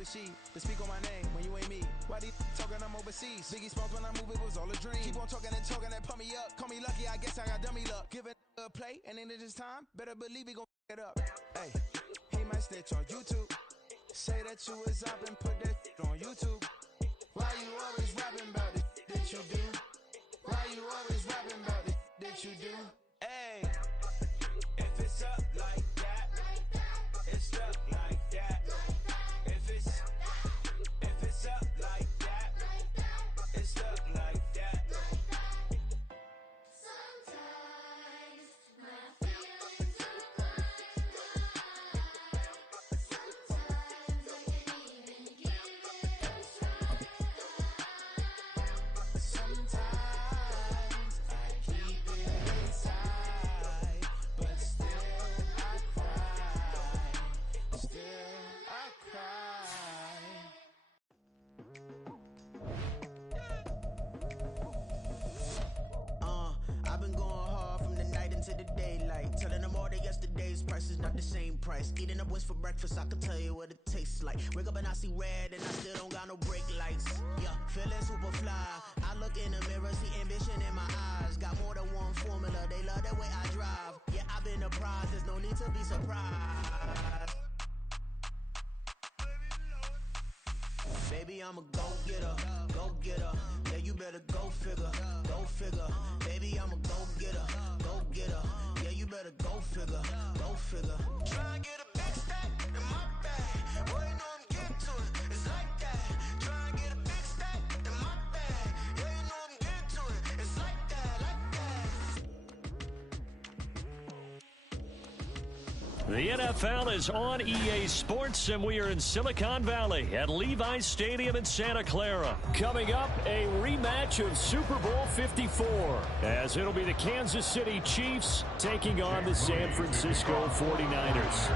is she to speak on my name when you ain't me? Why they talking I'm overseas? Biggie Smalls when I move, it was all a dream. Keep on talking and talking and pump me up. Call me lucky, I guess I got dummy luck. Give it a play, and then it is time. Better believe he gon' it up. Hey, he might snitch on YouTube. Say that you was up and put that on YouTube. Why you always rapping about it that you do? Why you always rapping about it that you do? Hey, if it's up like that, it's stuck like that. If it's up like that, it's stuck like that. Sometimes my feelings are flying high. Sometimes I can't even give it a try. Sometimes I keep it inside, but still I cry. Still I cry. I've been going hard from the night into the daylight. Telling them all that yesterday's price is not the same price. Eating up wings for breakfast, I can tell you what it tastes like. Wake up and I see red and I still don't got no brake lights. Yeah, feeling super fly. I look in the mirror, see ambition in my eyes. Got more than one formula, they love the way I drive. Yeah, I've been a prize, there's no need to be surprised. Baby, I'm a go-getter, go-getter. Yeah, you better go figure, go figure. Baby, I'm a go-getter, go-getter. Yeah, you better go figure, go figure. Try and get a big stack in my bag. Boy, you know I'm getting to it, it's like that. Try and get a big stack in my bag. Yeah, you know I'm getting to it, it's like that, like that. The NFL is on EA Sports, and we are in Silicon Valley at Levi's Stadium in Santa Clara. Coming up, a rematch of Super Bowl 54, as it'll be the Kansas City Chiefs taking on the San Francisco 49ers.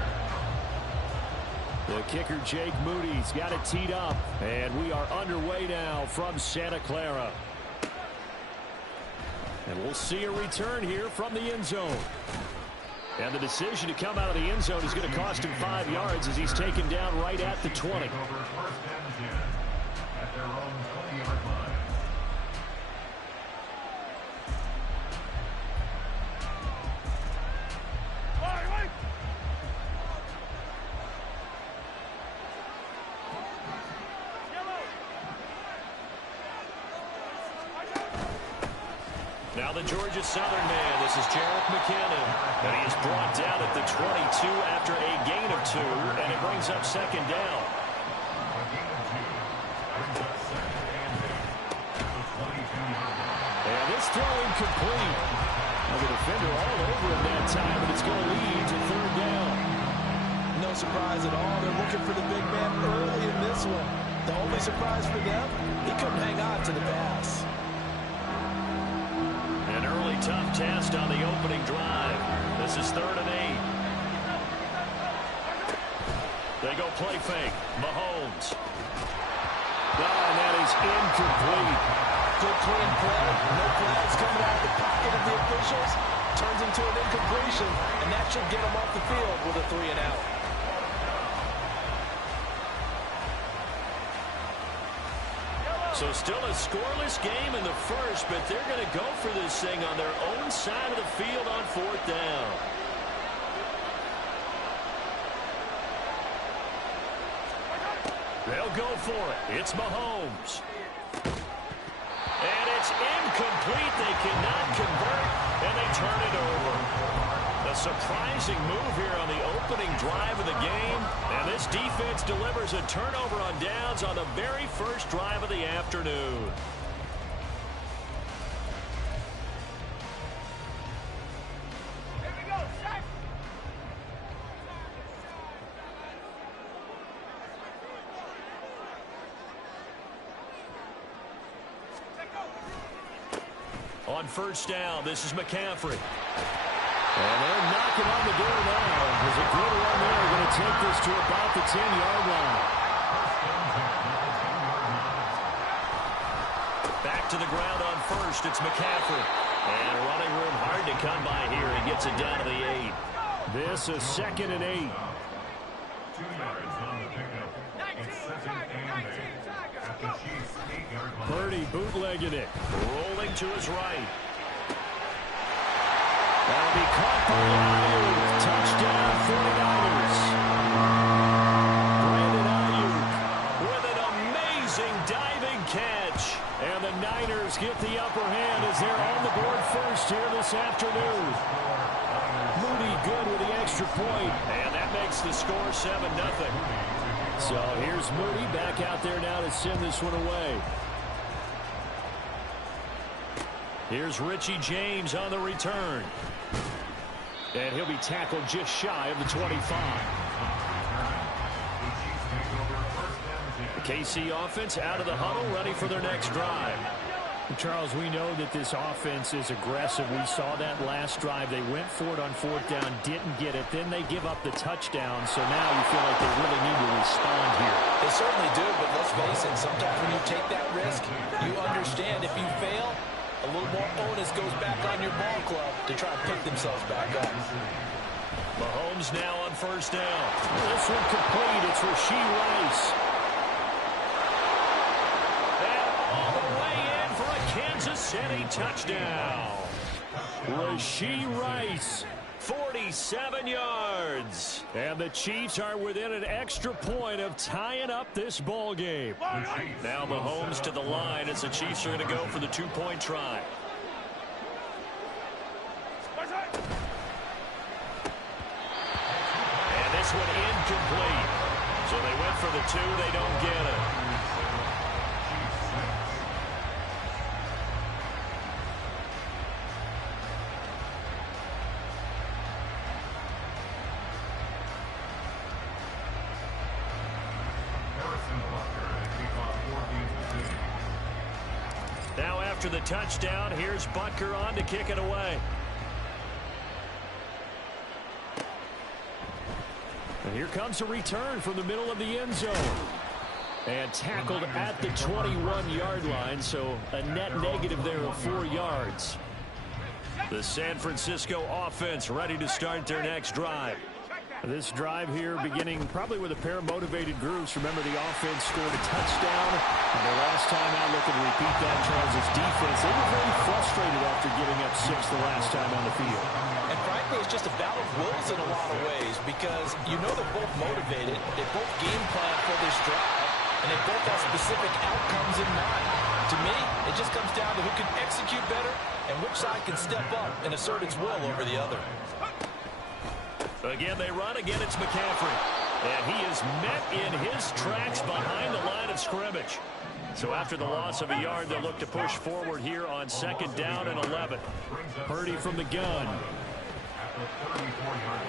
The kicker, Jake Moody's got it teed up, and we are underway now from Santa Clara. And we'll see a return here from the end zone. And the decision to come out of the end zone is going to cost him 5 yards as he's taken down right at the 20. At their own 20-yard line. Now the Georgia Southern man, this is Jarrett McKinnon, and he is brought down at the 22 after a gain of 2, and it brings up second down. And this throw incomplete. Now the defender all over him that time, but it's going to lead to third down. No surprise at all. They're looking for the big man early in this one. The only surprise for them, he couldn't hang on to the pass. An early tough test on the opening drive. This is 3rd and 8. They go play fake. Mahomes. And that is incomplete. Good clean play. No flags coming out of the pocket of the officials. Turns into an incompletion, and that should get them off the field with a 3 and out. So still a scoreless game in the first, but they're going to go for this thing on their own side of the field on 4th down. They'll go for it. It's Mahomes. And it's incomplete. They cannot convert, and they turn it over. A surprising move here on the opening drive of the game, and this defense delivers a turnover on downs on the very first drive of the afternoon. Here we go, set! On 1st down, this is McCaffrey. And they're knocking on the door now. There's a good run there. Going to take this to about the 10-yard line. Back to the ground on 1st. It's McCaffrey. And running room hard to come by here. He gets it down to the 8. This is 2nd and 8. 2 yards on the pickup. It's 2nd Purdy bootlegging it. Rolling to his right. That'll be caught by Ayuk. Touchdown 49ers. Brandon Ayuk with an amazing diving catch. And the Niners get the upper hand as they're on the board first here this afternoon. Moody good with the extra point. And that makes the score 7-0. So here's Moody back out there now to send this one away. Here's Richie James on the return. And he'll be tackled just shy of the 25. The KC offense out of the huddle, ready for their next drive. Charles, we know that this offense is aggressive. We saw that last drive. They went for it on fourth down, didn't get it. Then they give up the touchdown. So now you feel like they really need to respond here. They certainly do, but let's face it, sometimes when you take that risk, you understand if you fail, a little more onus goes back on your ball club to try and pick themselves back up. Mahomes now on first down. This one complete. It's Rashee Rice. And all the way in for a Kansas City touchdown. Rashee Rice, 47 yards. And the Chiefs are within an extra point of tying up this ball game. Now Mahomes to the line as the Chiefs are going to go for the two-point try. And this one incomplete. So they went for the two. They don't get it. Now after the touchdown, here's Butker on to kick it away. And here comes a return from the middle of the end zone. And tackled at the 21-yard line, so a net negative there of 4 yards. The San Francisco offense ready to start their next drive. This drive here beginning probably with a pair of motivated groups. Remember, the offense scored a touchdown. And their last time out, looking to repeat that, Charles' defense. They were very frustrated after giving up 6 the last time on the field. And frankly, it's just a battle of wills in a lot of ways because you know they're both motivated. They both game plan for this drive, and they both have specific outcomes in mind. To me, it just comes down to who can execute better and which side can step up and assert its will over the other. Again, they run. Again, it's McCaffrey. And he is met in his tracks behind the line of scrimmage. So after the loss of a yard, they'll look to push forward here on second down and 11. Purdy from the gun.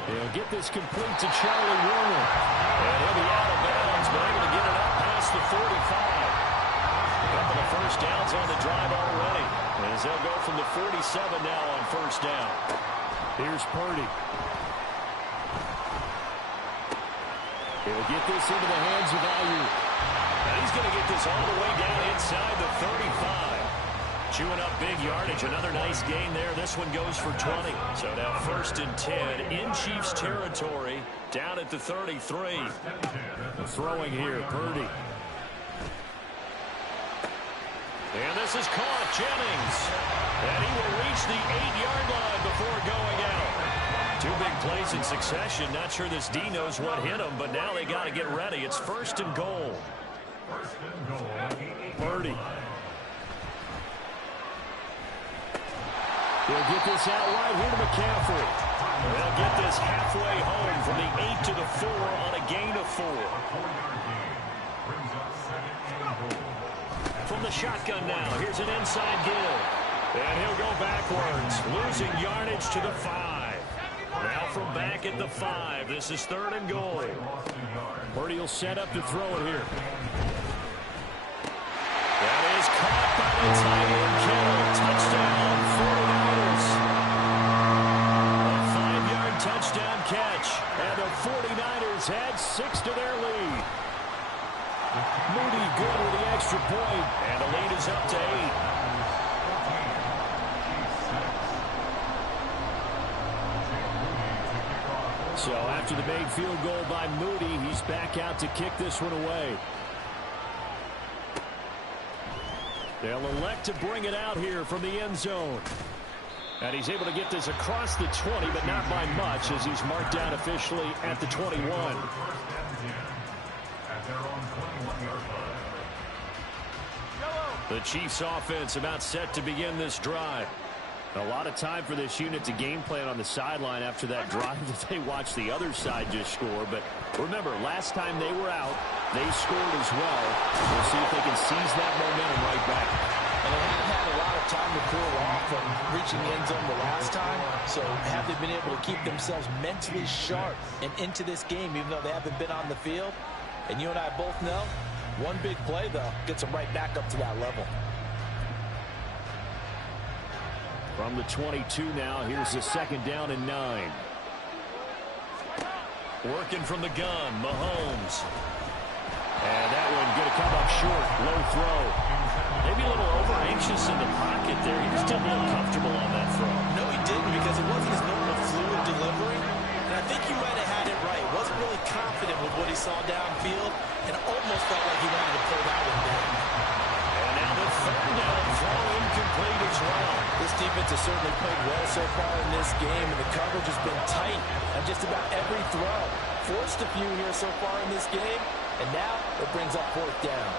He'll get this complete to Charlie Warner. And he'll be out of bounds, but able to get it up past the 45. A couple of first downs on the drive already. As they'll go from the 47 now on first down. Here's Purdy. He'll get this into the hands of Ayuk. And he's going to get this all the way down inside the 35. Chewing up big yardage. Another nice gain there. This one goes for 20. So now first and 10 in Chiefs territory down at the 33. Throwing here, Purdy. And this is caught, Jennings. And he will reach the 8-yard line before going out. 2 big plays in succession. Not sure this D knows what hit him, but now they got to get ready. It's first and goal. Purdy. He'll get this out wide here to McCaffrey. They'll get this halfway home from the 8 to the 4 on a gain of 4. From the shotgun now, here's an inside give. And he'll go backwards, losing yardage to the 5. Now from back at the 5, this is third and goal. Purdy will set up to throw it here. That is caught by the tight end, Kittle. Touchdown, 49ers. A 5-yard touchdown catch, and the 49ers add 6 to their lead. Moody good with the extra point, and the lead is up to 8. So after the made field goal by Moody, he's back out to kick this one away. They'll elect to bring it out here from the end zone. And he's able to get this across the 20, but not by much, as he's marked down officially at the 21. The Chiefs offense about set to begin this drive. A lot of time for this unit to game plan on the sideline after that drive that they watched the other side just score. But remember, last time they were out, they scored as well. We'll see if they can seize that momentum right back. And they haven't had a lot of time to cool off from reaching the end zone the last time. So have they been able to keep themselves mentally sharp and into this game, even though they haven't been on the field? And you and I both know, one big play, though, gets them right back up to that level. From the 22 now, here's the 2nd down and 9. Working from the gun, Mahomes. And that one going to come up short, low throw. Maybe a little over-anxious in the pocket there. He just didn't look comfortable on that throw. No, he didn't, because it wasn't his normal fluid delivery. And I think he might have had it right. Wasn't really confident with what he saw downfield, and almost felt like he wanted to pull that one down. And now the 3rd down throw incomplete as well. This defense has certainly played well so far in this game, and the coverage has been tight on just about every throw. Forced a few here so far in this game, and now it brings up 4th down.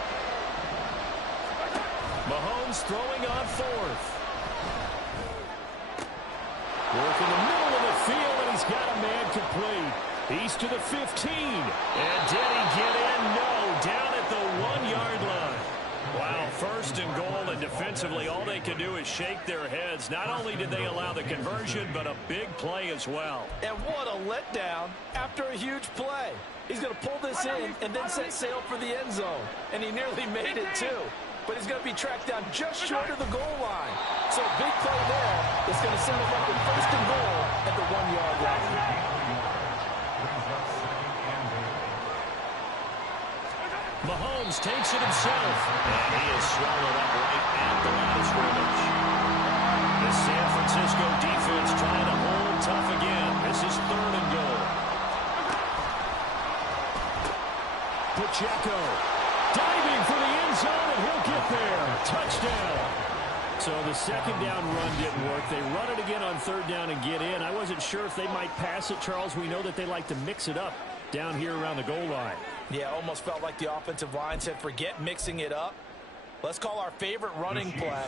Mahomes throwing on 4th. Work in the middle of the field, and he's got a man complete. He's to the 15. And did he get in? No, down at the 1-yard line. Wow, 1st and goal, and defensively all they can do is shake their heads. Not only did they allow the conversion, but a big play as well. And what a letdown after a huge play. He's going to pull this in and then set sail for the end zone. And he nearly made it, too. But he's going to be tracked down just short of the goal line. So a big play there is going to send him up with 1st and goal at the 1-yard line. Mahomes takes it himself, and he is swallowed up right at the line of scrimmage. The San Francisco defense trying to hold tough again. This is 3rd and goal. Pacheco diving for the end zone, and he'll get there. Touchdown. So the 2nd down run didn't work. They run it again on 3rd down and get in. I wasn't sure if they might pass it, Charles. We know that they like to mix it up down here around the goal line. Yeah, almost felt like the offensive line said, forget mixing it up. Let's call our favorite running play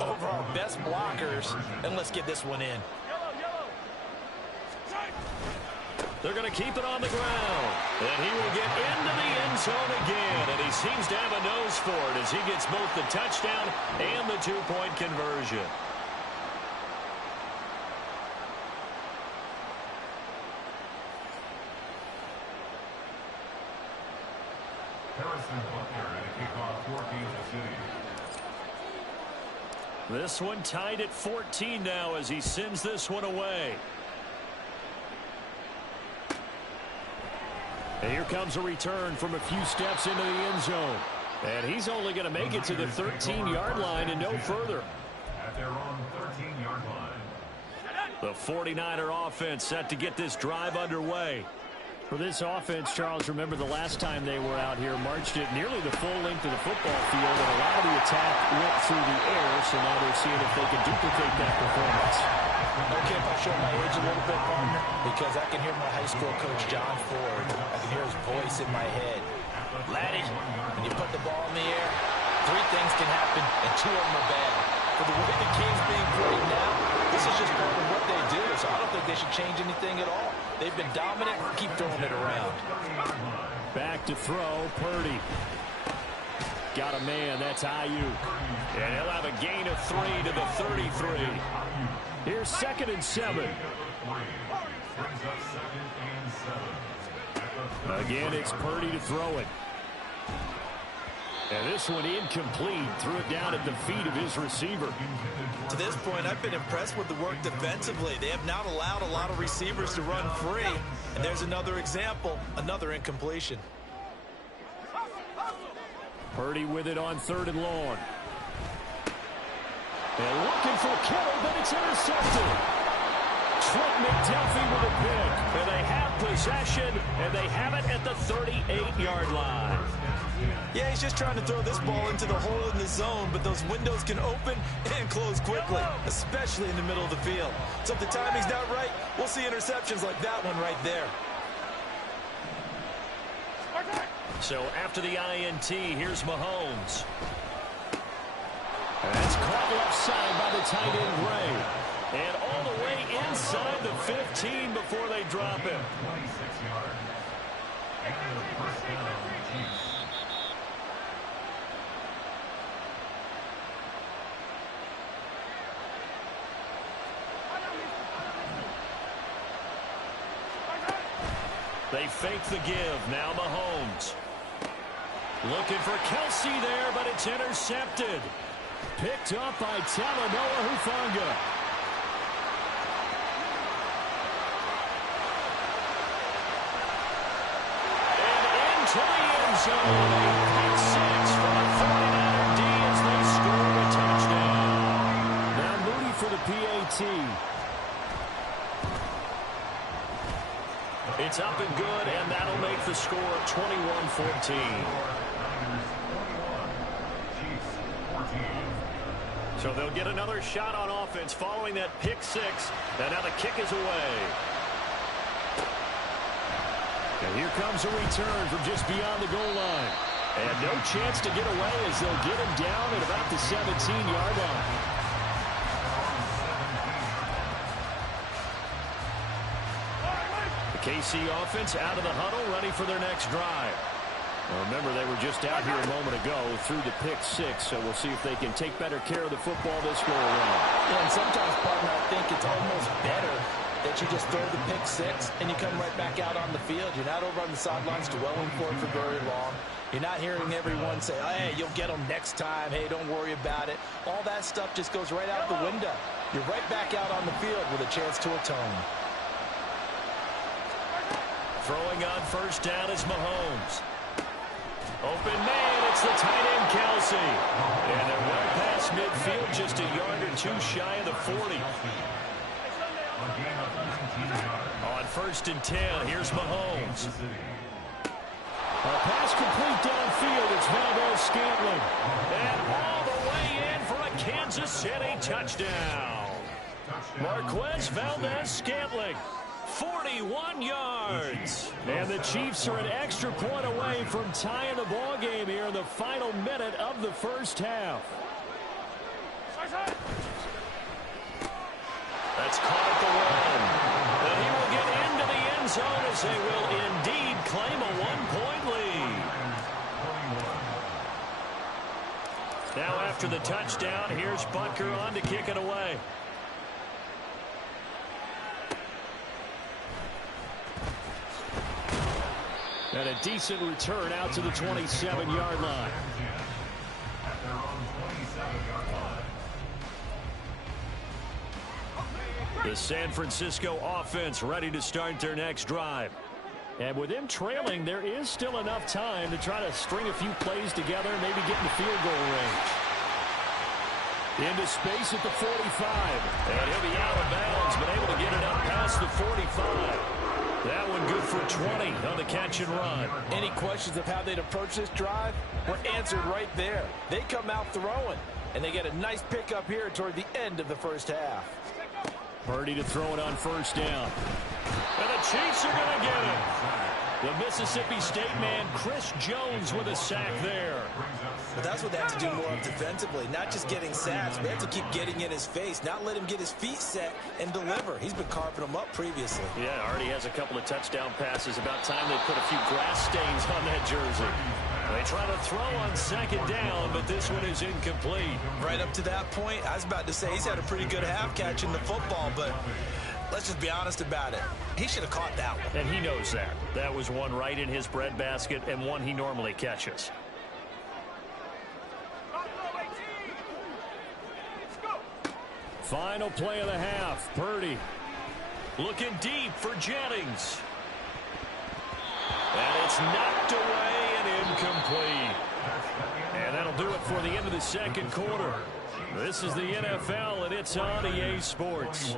over our best blockers, and let's get this one in. They're going to keep it on the ground. And he will get into the end zone again. And he seems to have a nose for it as he gets both the touchdown and the 2-point conversion. This one tied at 14 now as he sends this one away. And here comes a return from a few steps into the end zone. And he's only going to make it to the 13-yard line and no further. At their own 13-yard line. The 49er offense set to get this drive underway. For this offense, Charles, remember the last time they were out here, marched it nearly the full length of the football field, and a lot of the attack went through the air, so now they're seeing if they can duplicate that performance. Okay, if I show my age a little bit, partner, because I can hear my high school coach, John Ford. I can hear his voice in my head. Laddie, when you put the ball in the air, 3 things can happen, and 2 of them are bad. For the way the game's being played now, this is just part of what they do, so I don't think they should change anything at all. They've been dominant. Keep throwing it around. Back to throw, Purdy. Got a man, that's Ayuk. And he'll have a gain of 3 to the 33. Here's 2nd and 7. Again, it's Purdy to throw it. And this one incomplete. Threw it down at the feet of his receiver. To this point, I've been impressed with the work defensively. They have not allowed a lot of receivers to run free. And there's another example, another incompletion. Purdy with it on 3rd and long. And looking for Kittle, but it's intercepted. Trent McDuffie with a pick. And they have possession, and they have it at the 38-yard line. Yeah, he's just trying to throw this ball into the hole in the zone, but those windows can open and close quickly, especially in the middle of the field. So if the timing's not right, we'll see interceptions like that one right there. So after the INT, here's Mahomes. That's caught left side by the tight end, Gray. And all the way inside the 15 before they drop him. 26 yards. And the first down, Chiefs. They fake the give. Now Mahomes. Looking for Kelsey there, but it's intercepted. Picked up by Talanoa Hufanga. And into the end zone. Pick six from a 49er D as they score a touchdown. Now Moody for the PAT. It's up and good, and that'll make the score 21-14. So they'll get another shot on offense following that pick six, and now the kick is away. And here comes a return from just beyond the goal line. And no chance to get away as they'll get him down at about the 17-yard line. KC offense out of the huddle, ready for their next drive. Now remember, they were just out here a moment ago through the pick six, so we'll see if they can take better care of the football this go around. Yeah, and sometimes, partner, I think it's almost better that you just throw the pick six and you come right back out on the field. You're not over on the sidelines dwelling for it for very long. You're not hearing everyone say, oh, hey, you'll get them next time. Hey, don't worry about it. All that stuff just goes right out the window. You're right back out on the field with a chance to atone. Throwing on first down is Mahomes. Open man, it's the tight end Kelsey. And they're well past midfield, just a yard or two shy of the 40. On first and 10, here's Mahomes. A pass complete downfield, it's Valdez-Scantling. And all the way in for a Kansas City touchdown. Marquez Valdez-Scantling. 41 yards. And the Chiefs are an extra point away from tying the ball game here in the final minute of the first half. That's caught at the one. And he will get into the end zone as they will indeed claim a one-point lead. Now after the touchdown, here's Butker on to kick it away. And a decent return out to the 27-yard line. The San Francisco offense ready to start their next drive. And with them trailing, there is still enough time to try to string a few plays together and maybe get in the field goal range. Into space at the 45. And he'll be out of bounds, but able to get it up past the 45. That one good for 20 on the catch and run. Any questions of how they'd approach this drive were answered right there. They come out throwing, and they get a nice pickup here toward the end of the first half. Purdy to throw it on first down. And the Chiefs are going to get it. The Mississippi State man, Chris Jones, with a sack there. But that's what they have to do more of defensively. Not just getting sacks, but they have to keep getting in his face. Not let him get his feet set and deliver. He's been carving them up previously. Yeah, already has a couple of touchdown passes. About time they put a few grass stains on that jersey. They try to throw on second down, but this one is incomplete. Right up to that point, I was about to say he's had a pretty good half catching the football, but let's just be honest about it. He should have caught that one. And he knows that. That was one right in his breadbasket and one he normally catches. Final play of the half. Purdy looking deep for Jennings. And it's knocked away and incomplete. And that'll do it for the end of the second quarter. This is the NFL, and it's on EA Sports.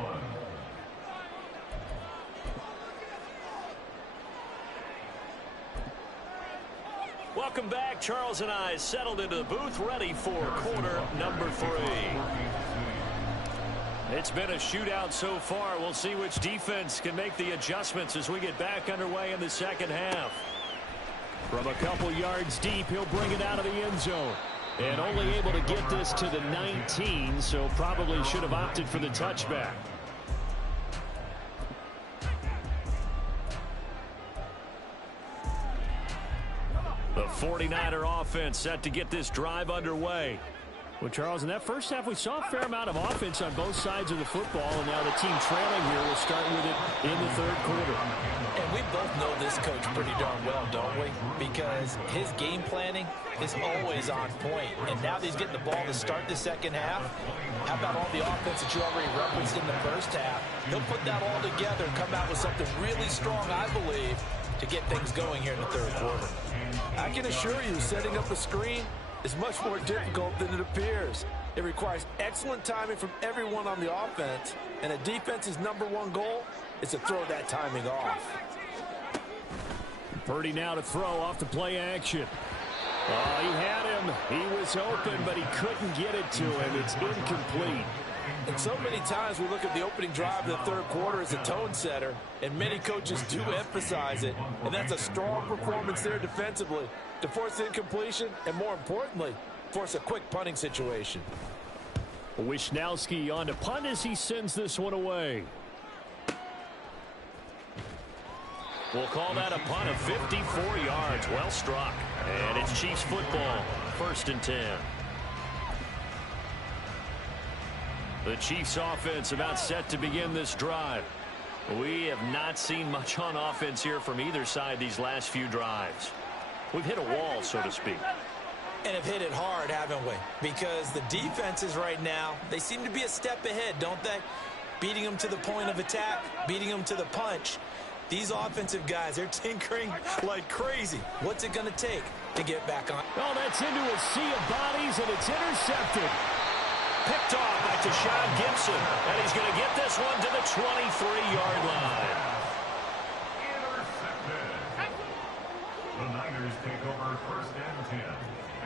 Welcome back. back. Charles and I settled into the booth, ready for quarter number 3. It's been a shootout so far. We'll see which defense can make the adjustments as we get back underway in the second half. From a couple yards deep, he'll bring it out of the end zone. And only able to get this to the 19, so probably should have opted for the touchback. The 49er offense set to get this drive underway. Well, Charles, in that first half, we saw a fair amount of offense on both sides of the football, and now the team trailing here will start with it in the third quarter. And we both know this coach pretty darn well, don't we? Because his game planning is always on point. And now that he's getting the ball to start the second half, how about all the offense that you already referenced in the first half? He'll put that all together and come out with something really strong, I believe, to get things going here in the third quarter. I can assure you, setting up a screen is much more difficult than it appears. It requires excellent timing from everyone on the offense, and a defense's #1 goal is to throw that timing off. Purdy now to throw off the play action. Oh, he had him. He was open, but he couldn't get it to him. It's incomplete. And so many times we look at the opening drive of the third quarter as a tone setter, and many coaches do emphasize it. And that's a strong performance there defensively to force incompletion and, more importantly, force a quick punting situation. Wisnowski on to punt as he sends this one away. We'll call that a punt of 54 yards. Well struck. And it's Chiefs football. 1st and 10. The Chiefs offense about set to begin this drive. We have not seen much on offense here from either side these last few drives. We've hit a wall, so to speak. And have hit it hard, haven't we? Because the defenses right now, they seem to be a step ahead, don't they? Beating them to the point of attack, beating them to the punch. These offensive guys, they're tinkering like crazy. What's it going to take to get back on? Oh, that's into a sea of bodies, and it's intercepted. Picked off by Tashawn Gibson, and he's going to get this one to the 23-yard line. Intercepted. The Niners take over 1st and 10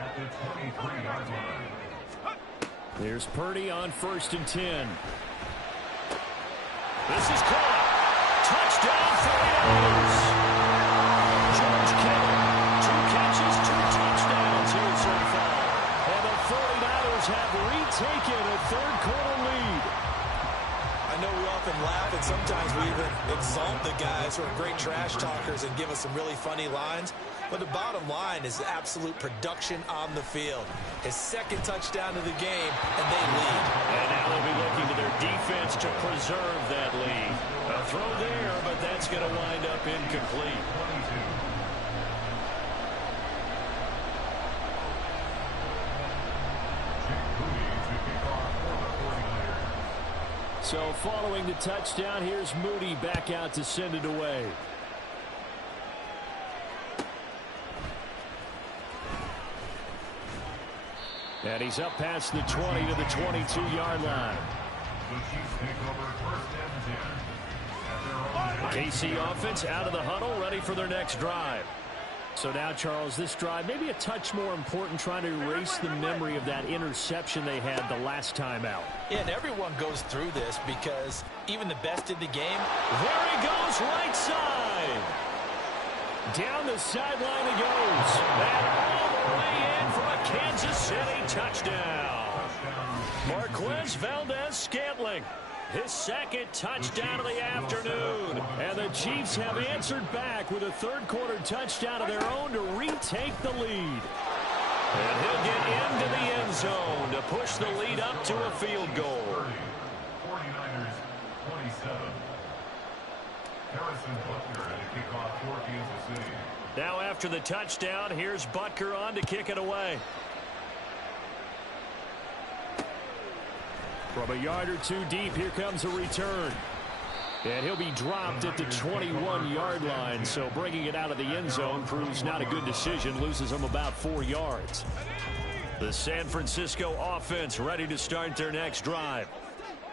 at the 23-yard line. There's Purdy on 1st and 10. This is caught. Touchdown 49ers. George Kittle, 2 catches, 2 touchdowns here so far. And the 49ers have retaken a third quarter lead. I know we often laugh, and sometimes we even exalt the guys who are great trash talkers and give us some really funny lines. But the bottom line is absolute production on the field. His 2nd touchdown of the game, and they lead. And now they'll be looking to their defense to preserve that lead. A throw there, but that's going to wind up incomplete. So following the touchdown, here's Moody back out to send it away. And he's up past the 20 to the 22-yard line. The Chiefs take over 1st and 10. KC offense out of the huddle, ready for their next drive. So now, Charles, this drive may be a touch more important, trying to erase the memory of that interception they had the last time out. Yeah, and everyone goes through this because even the best in the game. There he goes, right side. Down the sideline he goes. And all the way in for a Kansas City touchdown. Marquez Valdez-Scantling, his 2nd touchdown of the afternoon. And the Chiefs have answered back with a third quarter touchdown of their own to retake the lead. And he'll get into the end zone to push the lead up to a field goal. 49ers 27. Harrison Butker at a kickoff for Kansas City. Now after the touchdown, here's Butker on to kick it away. From a yard or 2 deep, here comes a return. And he'll be dropped at the 21-yard line, so bringing it out of the end zone proves not a good decision, loses him about 4 yards. The San Francisco offense ready to start their next drive.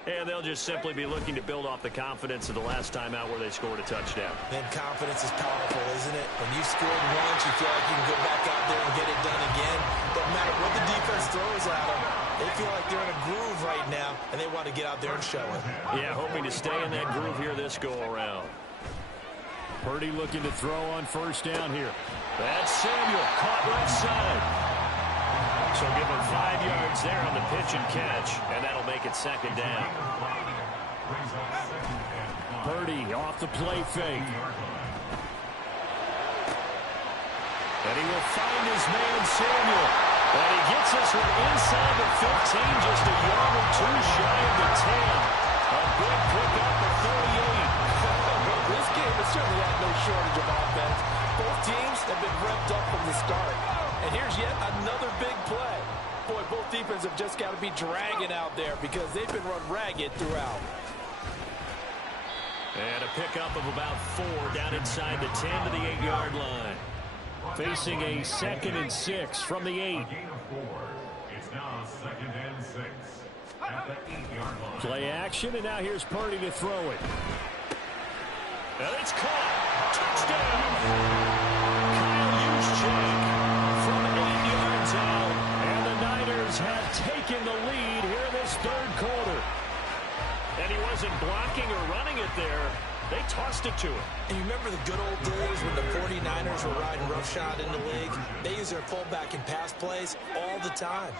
And they'll just simply be looking to build off the confidence of the last time out where they scored a touchdown. And confidence is powerful, isn't it? When you scored once, you feel like you can go back out there and get it done again. Doesn't matter what the defense throws at them. They feel like they're in a groove right now, and they want to get out there and show it. Yeah, hoping to stay in that groove here this go-around. Purdy looking to throw on first down here. That's Samuel, caught left side. So give him 5 yards there on the pitch and catch, and that'll make it second down. Purdy off the play fake. And he will find his man, Samuel. And he gets this one inside the 15, just a yard or two shy of the 10. A big pickup at 38. This game has certainly had no shortage of offense. Both teams have been revved up from the start. And here's yet another big play. Boy, both defenses have just got to be dragging out there because they've been run ragged throughout. And a pickup of about 4 down inside the 10 to the 8-yard line. Facing a 2nd and 6 from the 8. It's now 2nd and 6 at the 8-yard line. Play action, and now here's Purdy to throw it. And it's caught. Touchdown. Kyle Juszczyk from 8 yards out. And the Niners have taken the lead here in this third quarter. And he wasn't blocking or running it there. They tossed it to him. And you remember the good old days when the 49ers were riding roughshod in the league? They used their fullback in pass plays all the time.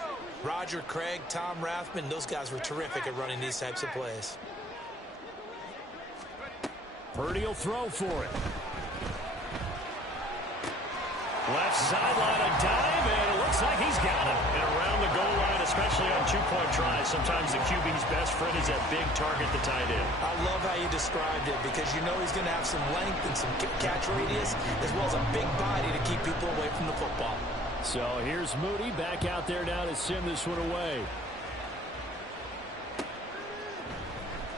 Roger Craig, Tom Rathman, those guys were terrific at running these types of plays. Purdy will throw for it. Left sideline, a dive, and it looks like he's got it. And around the goal line, especially on two-point tries, sometimes the QB's best friend is that big target, the tight end. I love how you described it because you know he's going to have some length and some catch radius as well as a big body to keep people away from the football. So here's Moody back out there now to send this one away.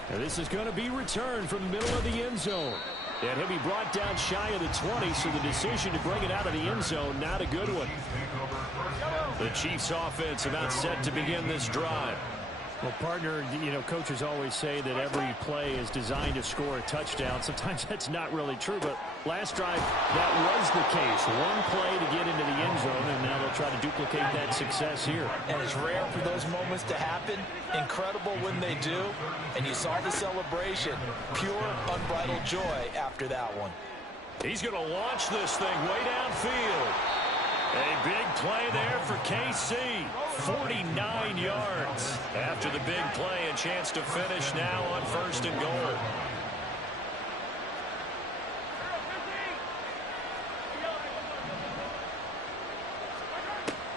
And this is going to be returned from the middle of the end zone. And he'll be brought down shy of the 20, so the decision to bring it out of the end zone, not a good one. The Chiefs offense about set to begin this drive. Well, partner, you know, coaches always say that every play is designed to score a touchdown. Sometimes that's not really true, but last drive, that was the case. One play to get into the end zone, and now they'll try to duplicate that success here. And it's rare for those moments to happen. Incredible when they do. And you saw the celebration. Pure, unbridled joy after that one. He's going to launch this thing way downfield. A big play there for KC. 49 yards. After the big play, a chance to finish now on 1st and goal.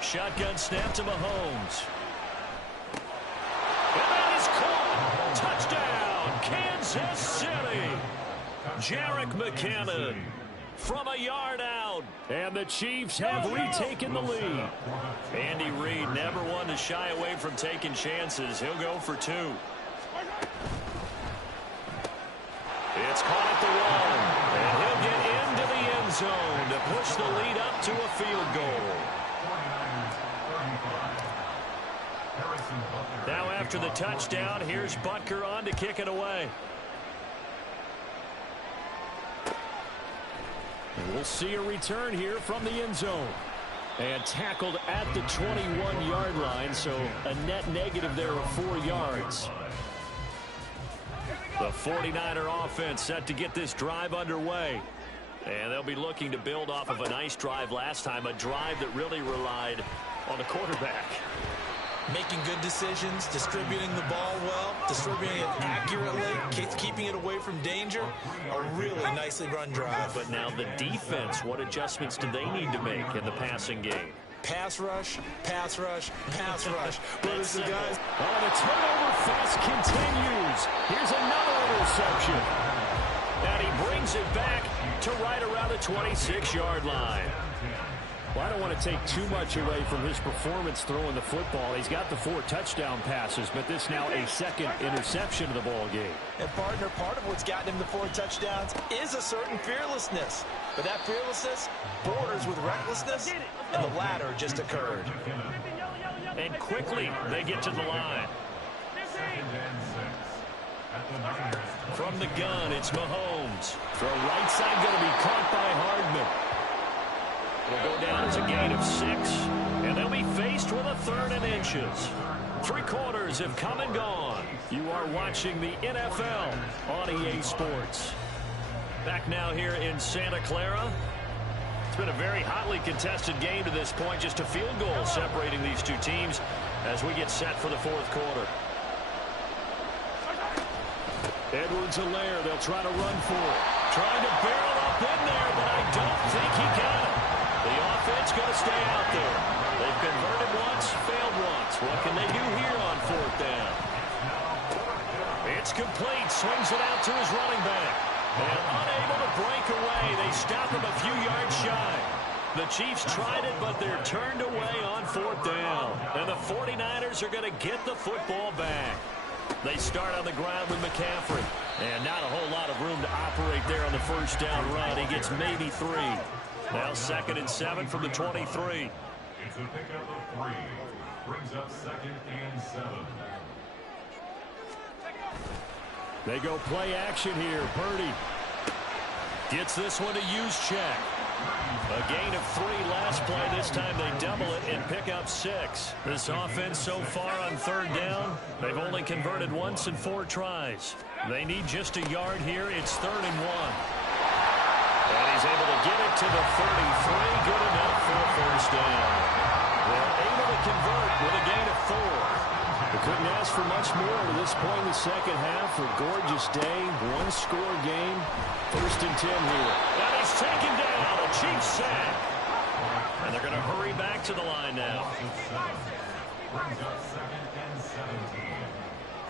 Shotgun snap to Mahomes. And that is caught. Touchdown, Kansas City. Jerick McKinnon from a yard out. And the Chiefs have retaken the lead. Andy Reid never one to shy away from taking chances. He'll go for 2. It's caught at the 1. And he'll get into the end zone to push the lead up to a field goal. Now after the touchdown, here's Butker on to kick it away. And we'll see a return here from the end zone. And tackled at the 21-yard line, so a net negative there of 4 yards. The 49er offense set to get this drive underway. And they'll be looking to build off of a nice drive last time, a drive that really relied on the quarterback. Making good decisions, distributing the ball well, distributing it accurately, keeping it away from danger. A really nicely run drive. But now the defense, what adjustments do they need to make in the passing game? Pass rush, pass rush, pass rush. That's the guys. Oh, the turnover fest continues. Here's another interception. And he brings it back to right around the 26-yard line. Well, I don't want to take too much away from his performance throwing the football. He's got the 4 touchdown passes, but this now a 2nd interception of the ball game. And partner, part of what's gotten him the 4 touchdowns is a certain fearlessness. But that fearlessness borders with recklessness, and the latter just occurred. And quickly they get to the line. second and 6. At the Niners. From the gun, it's Mahomes. Throw right side going to be caught by Hardman. It'll go down as a gain of 6, and they'll be faced with a 3rd and inches. 3 quarters have come and gone. You are watching the NFL on EA Sports. Back now here in Santa Clara. It's been a very hotly contested game to this point. Just a field goal separating these two teams as we get set for the 4th quarter. Edwards-Helaire, they'll try to run for it. Trying to barrel up in there, but I don't think he got it. The offense going to stay out there. They've converted once, failed once. What can they do here on 4th down? It's complete. Swings it out to his running back. And unable to break away. They stop him a few yards shy. The Chiefs tried it, but they're turned away on 4th down. And the 49ers are going to get the football back. They start on the ground with McCaffrey. And not a whole lot of room to operate there on the 1st down run. He gets maybe 3. Now 2nd and 7 from the 23. It's a pickup of 3. Brings up 2nd and 7. They go play action here. Purdy gets this one to use check. A gain of 3 last play. This time they double it and pick up 6. This offense so far on 3rd down, they've only converted once in 4 tries. They need just a yard here. It's 3rd and 1. And he's able to get it to the 33. Good enough for a 1st down. They're able to convert with a gain of 4. They couldn't ask for much more to this point in the 2nd half. A gorgeous day, 1-score game. 1st and 10 here. And he's taken down. A Chiefs sack. And they're going to hurry back to the line now. Brings up 2nd and 17.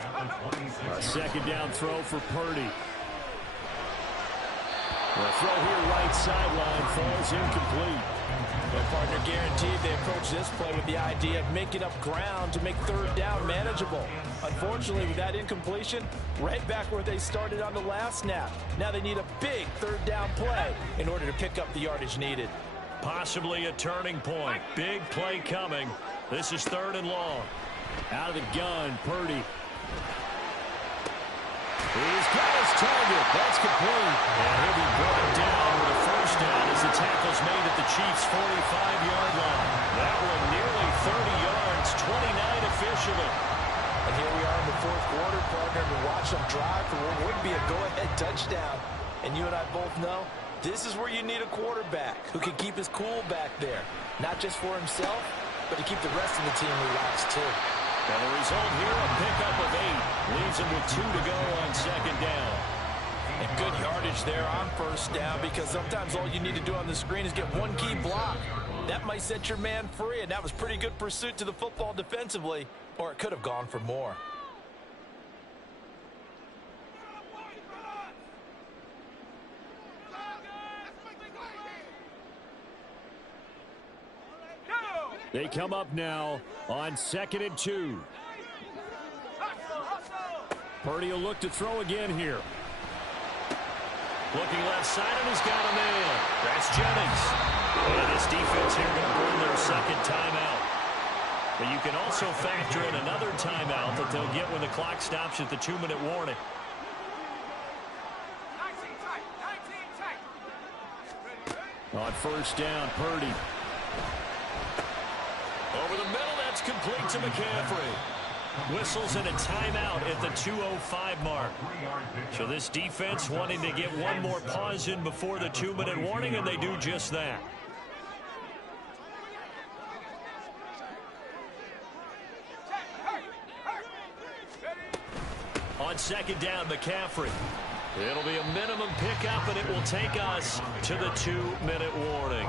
At the 26. A 2nd down throw for Purdy. The throw here right sideline falls incomplete. Their partner guaranteed they approach this play with the idea of making up ground to make 3rd down manageable. Unfortunately, with that incompletion, right back where they started on the last snap. Now they need a big 3rd down play in order to pick up the yardage needed. Possibly a turning point. Big play coming. This is 3rd and long. Out of the gun, Purdy. He's got his target. That's complete. And he'll be brought down with a 1st down as the tackle's made at the Chiefs' 45-yard line. That one nearly 30 yards, 29 officially. And here we are in the 4th quarter, partner, to watch them drive for what would be a go-ahead touchdown. And you and I both know this is where you need a quarterback who can keep his cool back there. Not just for himself, but to keep the rest of the team relaxed too. And the result here, a pickup of 8. Leaves him with 2 to go on 2nd down. And good yardage there on 1st down, because sometimes all you need to do on the screen is get one key block. That might set your man free, and that was pretty good pursuit to the football defensively, or it could have gone for more. They come up now on 2nd and 2. Purdy will look to throw again here. Looking left side, and he's got a man. That's Jennings. And this defense here going to burn their 2nd timeout. But you can also factor in another timeout that they'll get when the clock stops at the 2-minute warning. On 1st down, Purdy. Over the middle, that's complete to McCaffrey. Whistles and a timeout at the 2:05 mark. So this defense wanting to get one more pause in before the 2-minute warning, and they do just that. On 2nd down, McCaffrey. It'll be a minimum pickup, and it will take us to the 2-minute warning.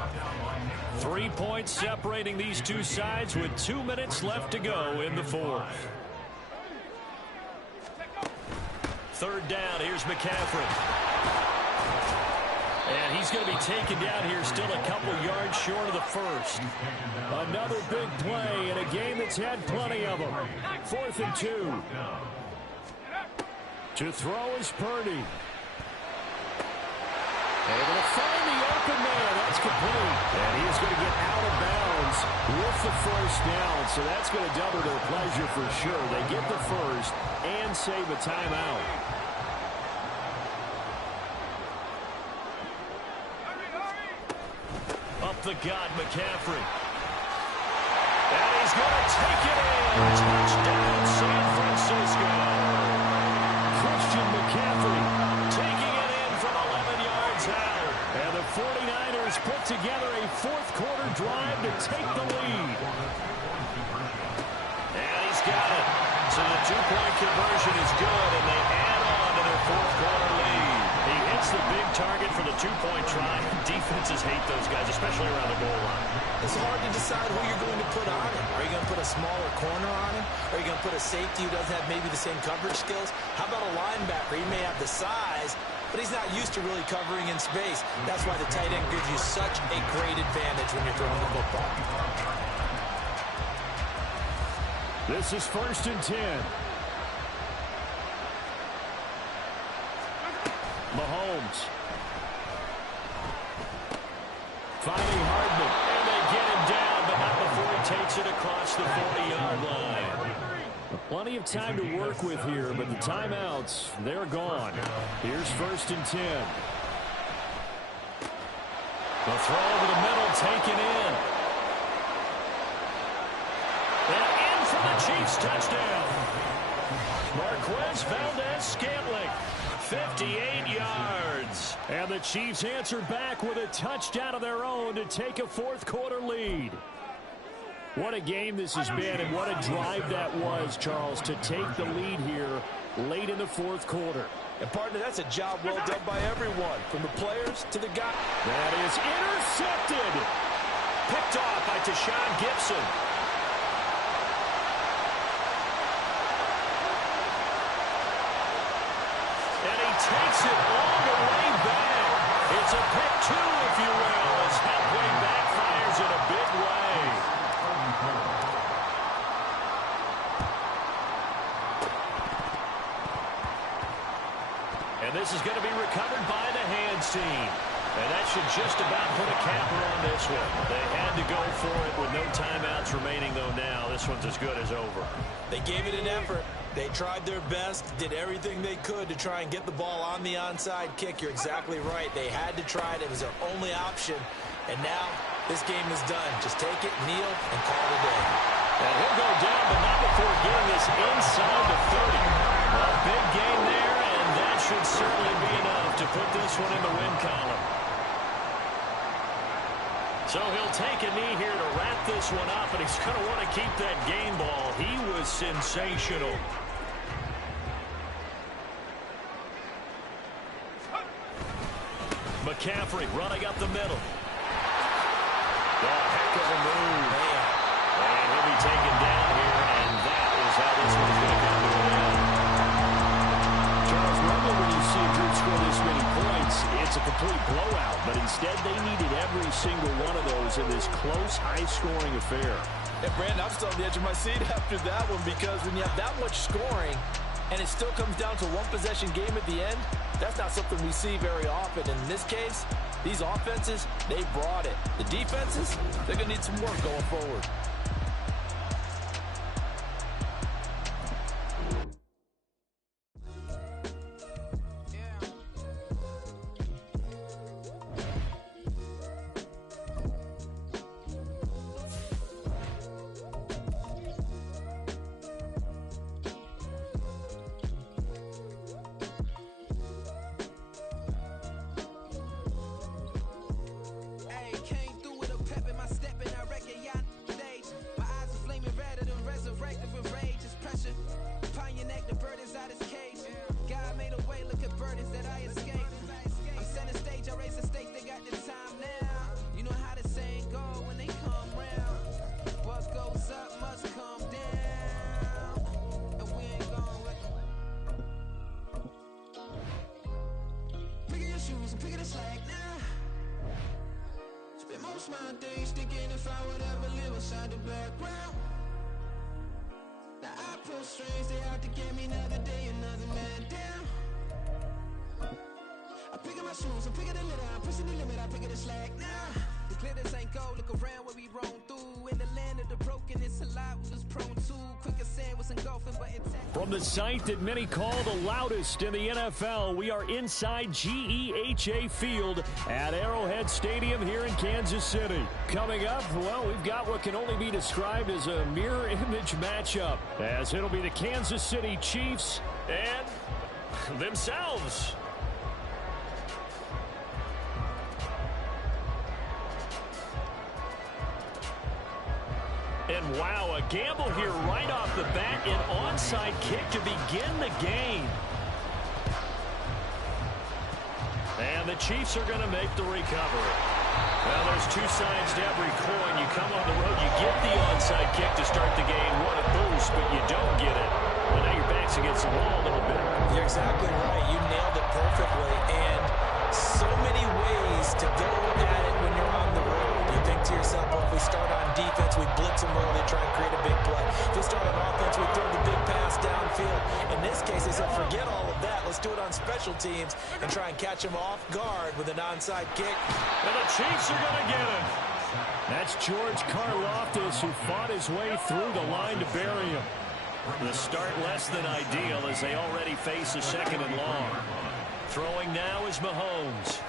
3 points separating these two sides with 2 minutes left to go in the 4th. 3rd down, here's McCaffrey. And he's going to be taken down here still a couple yards short of the 1st. Another big play in a game that's had plenty of them. 4th and 2. To throw is Purdy. Able to find the open man. That's complete. And he is going to get out of bounds with the first down. So that's going to double their pleasure for sure. They get the first and save a timeout. Up the gut, McCaffrey. And he's going to take it in. Touchdown, San Francisco. Christian McCaffrey Taking it in from 11 yards out. and the 49ers put together a fourth quarter drive to take the lead. And he's got it. So the two-point conversion is good, and they add on to their fourth quarter lead. He hits the big target for the two-point try. Defenses hate those guys, especially around the goal line. It's hard to decide who you're going to put on him. Are you going to put a smaller corner on him? Are you going to put a safety who doesn't have maybe the same coverage skills? How about a linebacker? He may have the size, but he's not used to really covering in space. That's why the tight end gives you such a great advantage when you're throwing the football. This is 1st and 10. Mahomes. Finding Hardman. And they get him down, but not before he takes it across the 40-yard line. Plenty of time to work with here, but the timeouts, they're gone. Here's 1st and 10. The throw over the middle, taken in. And in for the Chiefs touchdown. Marquez Valdez-Scantling, 58 yards. And the Chiefs answer back with a touchdown of their own to take a fourth quarter lead. What a game this has been, and what a drive that was, Charles, to take the lead here late in the fourth quarter. And, partner, that's a job well done by everyone, from the players to the guy. That is intercepted. Picked off by Tashawn Gibson. And he takes it all the way back. It's a pick two, if you will, as that play backfires in a big way. And this is going to be recovered by the hands team. And that should just about put a capper on this one. They had to go for it with no timeouts remaining, though, now. This one's as good as over. They gave it an effort. They tried their best, did everything they could to try and get the ball on the onside kick. You're exactly right. They had to try it. It was their only option. And now this game is done. Just take it, kneel, and call it a day. And he'll go down, but not before getting this inside the 30. A big game there, and that should certainly be enough to put this one in the win column. So he'll take a knee here to wrap this one up, and he's going to want to keep that game ball. He was sensational. McCaffrey running up the middle. Oh, heck of a move. And he'll be taken down here, and that is how this one's going to come to an end. Charles, normally when you see a group score this many points, it's a complete blowout. But instead, they needed every single one of those in this close, high-scoring affair. And, Brandon, I'm still on the edge of my seat after that one, because when you have that much scoring and it still comes down to one possession game at the end, that's not something we see very often. In this case, these offenses, they brought it. The defenses, they're going to need some work going forward. Picking my shoes, I'm picking the litter, I'm pushing the limit, I'm picking the slack. Nah. The clear this ain't gold, look around where we roam through. In the land of the broken, it's a lot we was prone to. Quicker sand was engulfing, but intact. From the site that many call the loudest in the NFL, we are inside GEHA Field at Arrowhead Stadium here in Kansas City. Coming up, well, we've got what can only be described as a mirror image matchup, as it'll be the Kansas City Chiefs and themselves. And wow, a gamble here right off the bat, an onside kick to begin the game. And the Chiefs are going to make the recovery. Well, there's two sides to every coin. You come on the road, you get the onside kick to start the game. What a boost, but you don't get it. Well, now your back's against the wall a little bit. You're exactly right. You nailed it perfectly. And so many ways to go at it when you're on the road. You think to yourself, well, if we start on defense, we blitz them early, try and create a big play. If we start on offense, we throw the big pass downfield. In this case, they said, forget all of that. Let's do it on special teams and try and catch them off guard with an onside kick. And the Chiefs are going to get him. That's George Karlaftis, who fought his way through the line to bury him. The start less than ideal as they already face a second and long. Throwing now is Mahomes.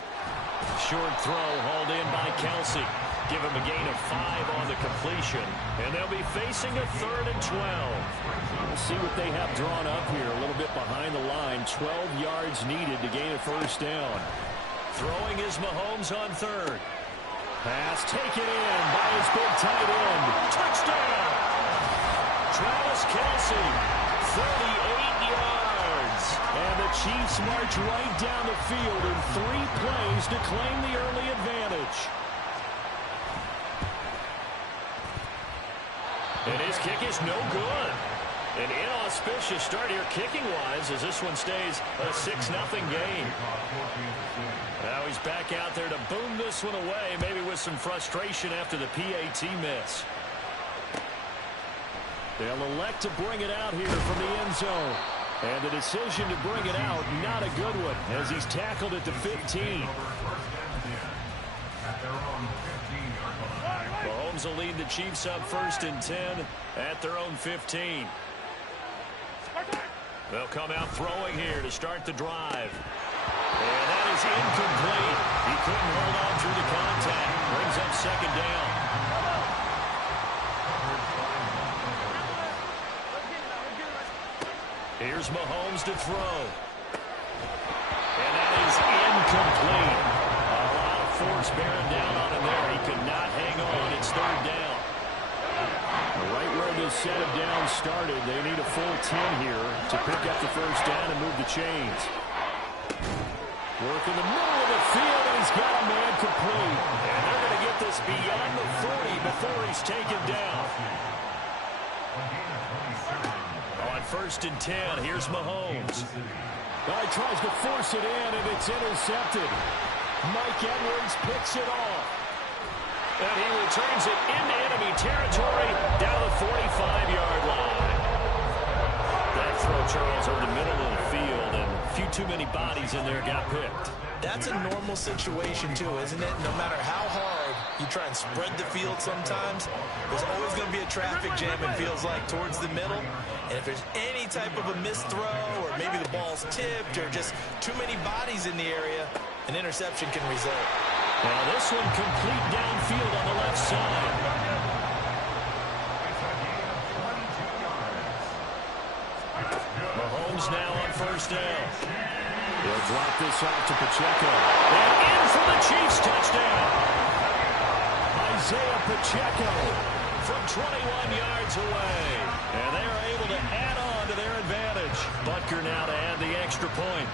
Short throw hauled in by Kelsey. Give him a gain of 5 on the completion. And they'll be facing a 3rd and 12. We'll see what they have drawn up here. A little bit behind the line. 12 yards needed to gain a first down. Throwing is Mahomes on 3rd. Pass taken in by his big tight end. Touchdown! Travis Kelsey, 38 yards. And the Chiefs march right down the field in 3 plays to claim the early advantage. And his kick is no good. An inauspicious start here kicking-wise as this one stays a 6-0 game. Now he's back out there to boom this one away, maybe with some frustration after the PAT miss. They'll elect to bring it out here from the end zone. And the decision to bring it out, not a good one, as he's tackled at the 15. Mahomes will lead the Chiefs up 1st and 10 at their own 15. They'll come out throwing here to start the drive. And that is incomplete. He couldn't hold on through the contact. Brings up 2nd down. Here's Mahomes to throw. And that is incomplete. A lot of force bearing down on him there. He could not hang on. It's 3rd down. Right where this set of downs started, they need a full 10 here to pick up the first down and move the chains. Work in the middle of the field, and he's got a man complete. And they're going to get this beyond the 40 before he's taken down. On 1st and 10, here's Mahomes. He tries to force it in, and it's intercepted. Mike Edwards picks it off. And he returns it into enemy territory down the 45-yard line. That throw, Charles, over the middle of the field, and a few too many bodies in there got picked. That's a normal situation, too, isn't it? No matter how hard you try and spread the field sometimes, there's always going to be a traffic jam, it feels like, towards the middle. And if there's any type of a missed throw, or maybe the ball's tipped, or just too many bodies in the area, an interception can result. Now this one complete downfield on the left side. Mahomes now on 1st down. He'll drop this off to Pacheco. And in for the Chiefs touchdown. Isaiah Pacheco from 21 yards away. And they are able to add on to their advantage. Butker now to add the extra point.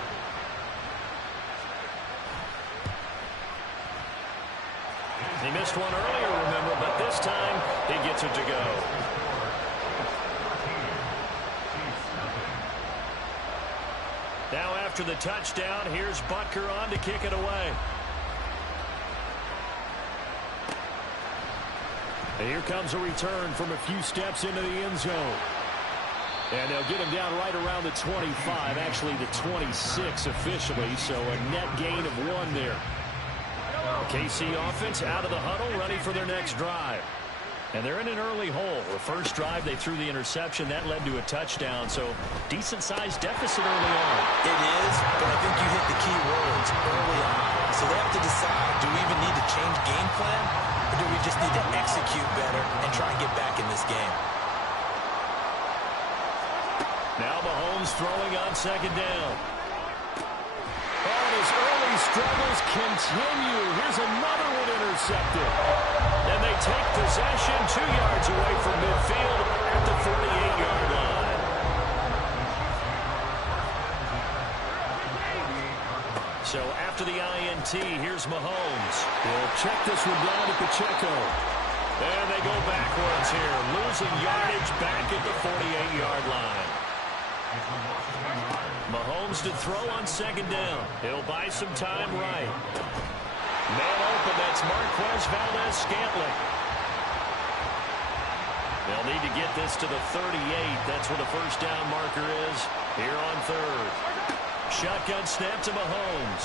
He missed one earlier, remember, but this time he gets it to go. Now after the touchdown, here's Butker on to kick it away. And here comes a return from a few steps into the end zone. And they'll get him down right around the 25, actually the 26 officially, so a net gain of 1 there. KC offense out of the huddle, ready for their next drive. And they're in an early hole. The first drive, they threw the interception. That led to a touchdown, so decent-sized deficit early on. It is, but I think you hit the key words early on. So they have to decide, do we even need to change game plan, or do we just need to execute better and try and get back in this game? Now Mahomes throwing on second down. Oh, his early struggles continue. Here's another one intercepted. And they take possession 2 yards away from midfield at the 48-yard line. So after the INT, here's Mahomes. He'll check this one down to Pacheco. And they go backwards here, losing yardage back at the 48-yard line. Mahomes to throw on second down. He'll buy some time right. Man open, that's Marquez Valdez-Scantling. They'll need to get this to the 38. That's where the first down marker is here on third. Shotgun snap to Mahomes.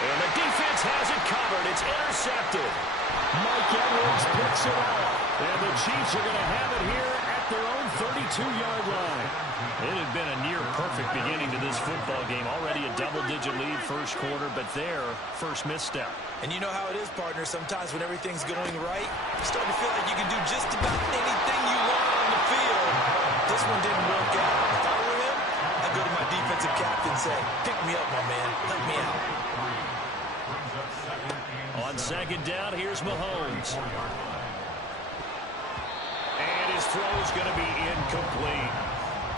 And the defense has it covered. It's intercepted. Mike Edwards picks it up. And the Chiefs are going to have it here at their own 32-yard line. It had been a near-perfect beginning to this football game. Already a double-digit lead first quarter, but their first misstep. And you know how it is, partner. Sometimes when everything's going right, you start to feel like you can do just about anything you want on the field. This one didn't work out. If I were him, I'd go to my defensive captain and say, pick me up, my man. Help me out. On second down, here's Mahomes. And his throw's going to be incomplete.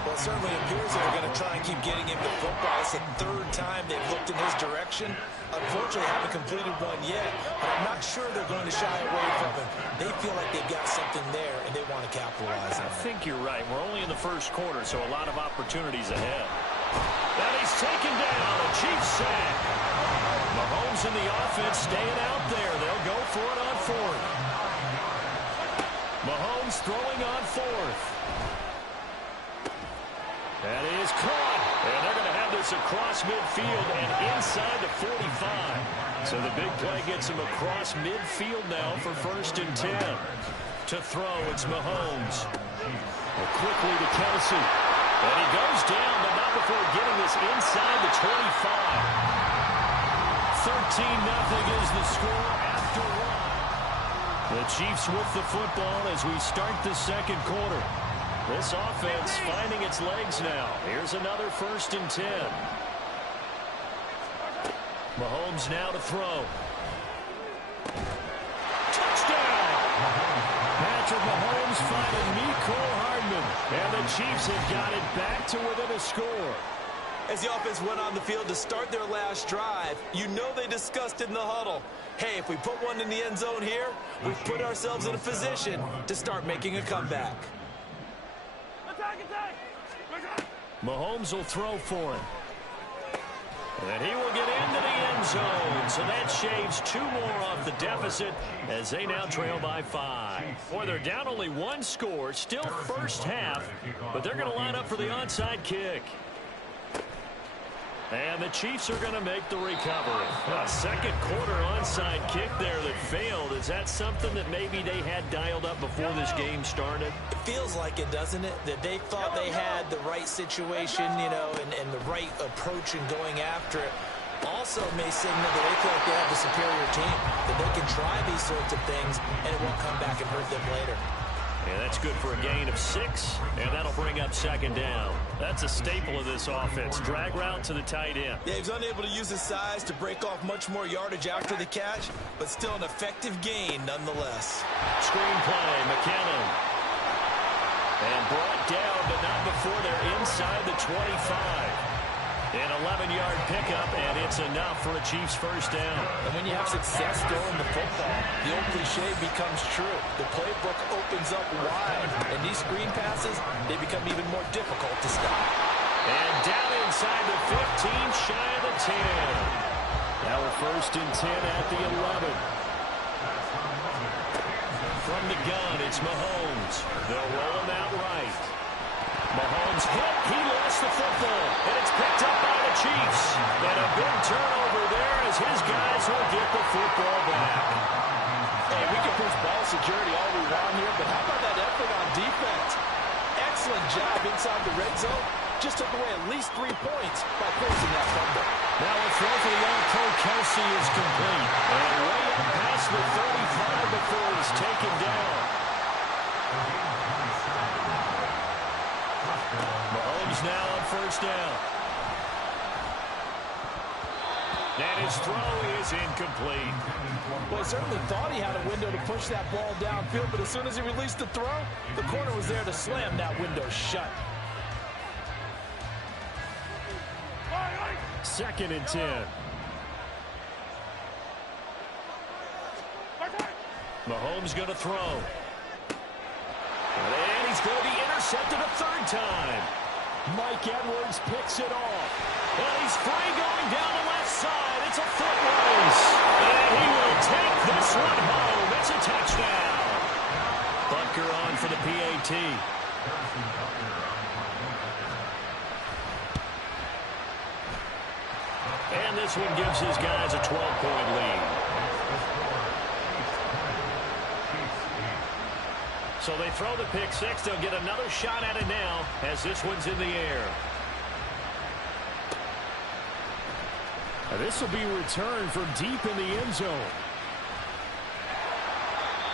Well, it certainly appears they're going to try and keep getting him the football. It's the third time they've looked in his direction. Unfortunately, haven't completed one yet, but I'm not sure they're going to shy away from him. They feel like they've got something there, and they want to capitalize on it. I think you're right. We're only in the first quarter, so a lot of opportunities ahead. And he's taken down. A Chiefs sack. Mahomes and the offense staying out there. They'll go for it on fourth. Mahomes throwing on fourth. That is caught. And they're going to have this across midfield and inside the 45. So the big play gets him across midfield now for 1st and 10. To throw, it's Mahomes. Quickly to Kelsey. And he goes down, but not before getting this inside the 25. 13-0 is the score after one. The Chiefs with the football as we start the second quarter. This offense finding its legs now. Here's another 1st and 10. Mahomes now to throw. Touchdown! Patrick Mahomes finding Mecole Hardman. And the Chiefs have got it back to within a score. As the offense went on the field to start their last drive, you know they discussed in the huddle, hey, if we put one in the end zone here, we've put ourselves in a position to start making a comeback. Mahomes will throw for him. And he will get into the end zone. So that shaves 2 more off the deficit as they now trail by 5. Boy, they're down only 1 score. Still first half, but they're going to line up for the onside kick. And the Chiefs are going to make the recovery. A second quarter onside kick there that failed. Is that something that maybe they had dialed up before this game started? It feels like it, doesn't it? That they thought they had the right situation, you know, and the right approach in going after it. Also may signal that they feel like they have the superior team, that they can try these sorts of things, and it won't come back and hurt them later. And that's good for a gain of 6, and that'll bring up second down. That's a staple of this offense. Drag route to the tight end. Yeah, he's unable to use his size to break off much more yardage after the catch, but still an effective gain nonetheless. Screen play, McKinnon. And brought down, but not before they're inside the 25. An 11-yard pickup, and it's enough for a Chiefs first down. And when you have success throwing the football, the old cliche becomes true. The playbook opens up wide, and these screen passes, they become even more difficult to stop. And down inside the 15, shy of the 10. Now a 1st and 10 at the 11. From from the gun, it's Mahomes. They'll roll him out right. Mahomes hit. He lost the football. And it's picked up by the Chiefs. And a big turnover there as his guys will get the football back. Hey, we can push ball security all we want here, but how about that effort on defense? Excellent job inside the red zone. Just took away at least 3 points by forcing that fumble. Now a throw for the young Pro Kelsey is complete. And way up past the 35 before he's taken down. Mahomes now on first down. And his throw is incomplete. Well, he certainly thought he had a window to push that ball downfield, but as soon as he released the throw, the corner was there to slam that window shut. 2nd and 10. Mahomes going to throw. And he's going to be intercepted a 3rd time. Mike Edwards picks it off. And he's free going down the left side. It's a foot race. And he will take this one home. It's a touchdown. Butker on for the PAT. And this one gives his guys a 12-point lead. So they throw the pick six. They'll get another shot at it now as this one's in the air. Now this will be returned from deep in the end zone.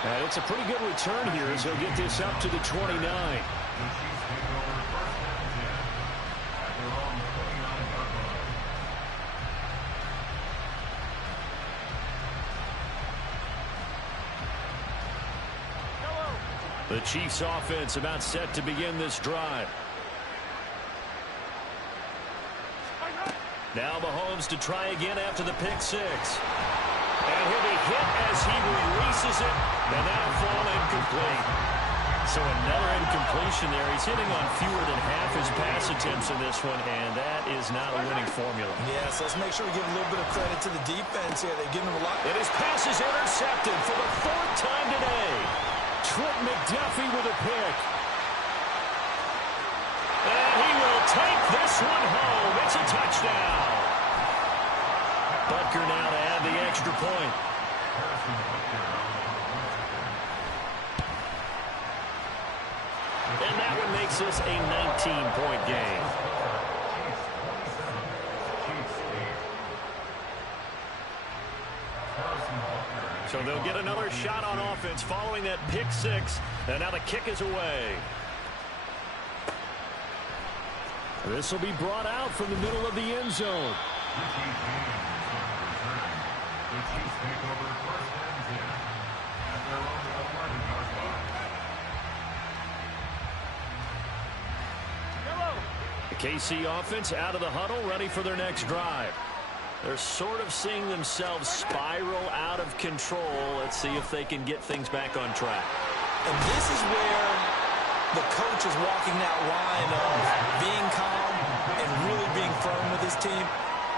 And it's a pretty good return here as he'll get this up to the 29. The Chiefs offense about set to begin this drive. Now Mahomes to try again after the pick six. And he'll be hit as he releases it. And that'll fall incomplete. So another incompletion there. He's hitting on fewer than half his pass attempts in this one, and that is not a winning formula. Yes, let's make sure we give a little bit of credit to the defense here. They've given him a lot. And his pass is intercepted for the 4th time today. Trent McDuffie with a pick. And he will take this one home. It's a touchdown. Butker now to add the extra point. And that one makes this a 19-point game. So they'll get another shot on offense following that pick six. And now the kick is away. This will be brought out from the middle of the end zone. The KC offense out of the huddle, ready for their next drive. They're sort of seeing themselves spiral out of control. Let's see if they can get things back on track. And this is where the coach is walking that line of being calm and really being firm with his team.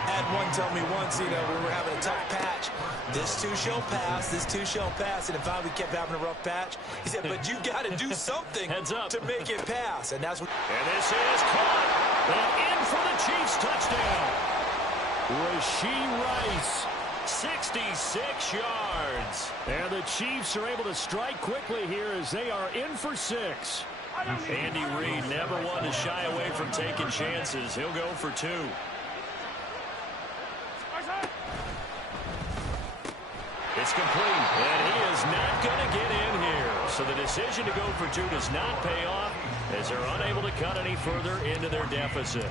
I had one tell me once, we were having a tough patch. This too shall pass, this too shall pass. And in fact, we kept having a rough patch. He said, but you got to do something to make it pass. And that's what. And this is caught. And in for the Chiefs touchdown. Rashee Rice, 66 yards. And the Chiefs are able to strike quickly here as they are in for 6. Andy Reid never one to shy away from taking chances. He'll go for 2. It's complete, and he is not going to get in here. So the decision to go for 2 does not pay off as they're unable to cut any further into their deficit.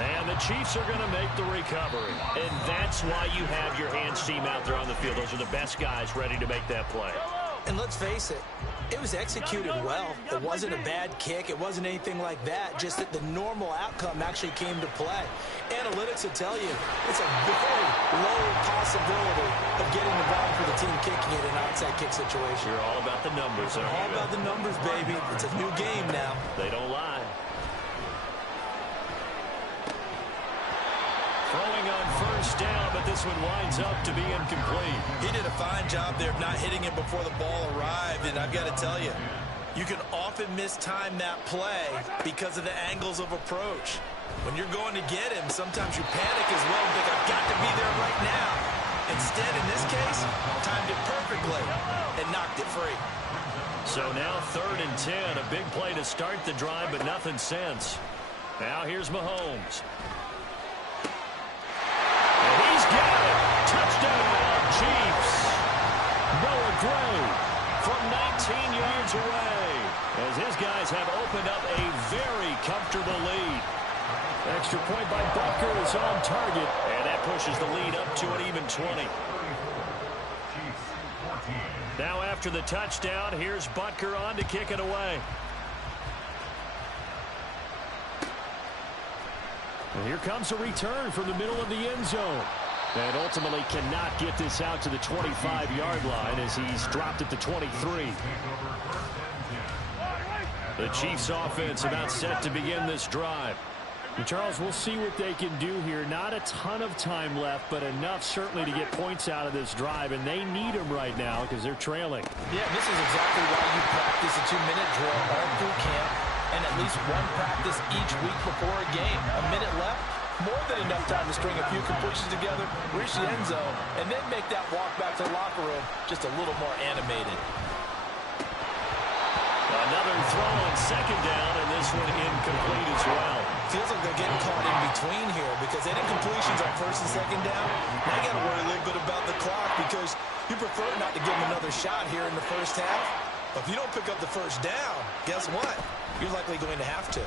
And the Chiefs are going to make the recovery. And that's why you have your hands team out there on the field. Those are the best guys ready to make that play. And let's face it, it was executed well. It wasn't a bad kick. It wasn't anything like that. Just that the normal outcome actually came to play. Analytics will tell you it's a very low possibility of getting the ball for the team kicking it in an onside kick situation. You're all about the numbers, aren't you? All about the numbers, baby. It's a new game now. They don't lie. Throwing on first first down, but this one winds up to be incomplete. He did a fine job there of not hitting it before the ball arrived, and I've got to tell you, you can often mistime that play because of the angles of approach. When you're going to get him, sometimes you panic as well and think, I've got to be there right now. Instead, in this case, timed it perfectly and knocked it free. So now 3rd and 10, a big play to start the drive, but nothing since. Now here's Mahomes. And he's got it. Touchdown, Chiefs. Noah Gray from 19 yards away, as his guys have opened up a very comfortable lead. Extra point by Butker is on target, and that pushes the lead up to an even 20. Now after the touchdown, here's Butker on to kick it away. And here comes a return from the middle of the end zone. And ultimately cannot get this out to the 25-yard line as he's dropped at the 23. The Chiefs offense about set to begin this drive. And Charles, we'll see what they can do here. Not a ton of time left, but enough certainly to get points out of this drive. And they need them right now because they're trailing. Yeah, this is exactly why you practice a 2-minute drill all through camp and at least one practice each week before a game. A minute left, more than enough time to string a few completions together, reach the end zone, and then make that walk back to the locker room just a little more animated. Another throw on 2nd down, and this one incomplete as well. Feels like they're getting caught in between here because any completions on 1st and 2nd down, now you got to worry a little bit about the clock because you prefer not to give them another shot here in the first half. But if you don't pick up the first down, guess what? You're likely going to have to.